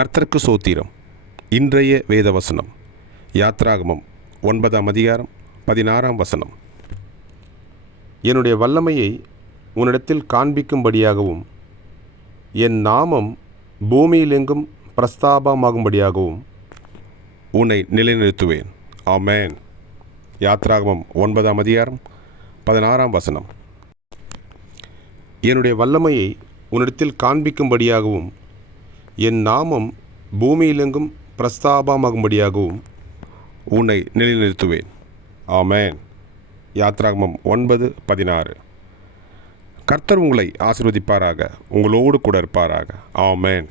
கர்த்தருக்கு சோத்திரம். இன்றைய வேத வசனம் யாத்ராகமம் 9ஆம் அதிகாரம் 16ஆம் வசனம். என்னுடைய வல்லமையை உன்னிடத்தில் காண்பிக்கும்படியாகவும் என் நாமம் பூமியிலெங்கும் பிரஸ்தாபமாகும்படியாகவும் உன்னை நிலைநிறுத்துவேன். ஆமென். யாத்ராகமம் 9ஆம் அதிகாரம் 16ஆம் வசனம். என்னுடைய வல்லமையை உன்னிடத்தில் காண்பிக்கும்படியாகவும் என் நாமம் பூமியிலெங்கும் பிரஸ்தாபமாகும்படியாகவும் உன்னை நிலைநிறுத்துவேன். ஆமென். யாத்ராகமம் 9:16. கர்த்தர் உங்களை ஆசீர்வதிப்பாராக, உங்களோடு கூட இருப்பாராக. ஆமென்.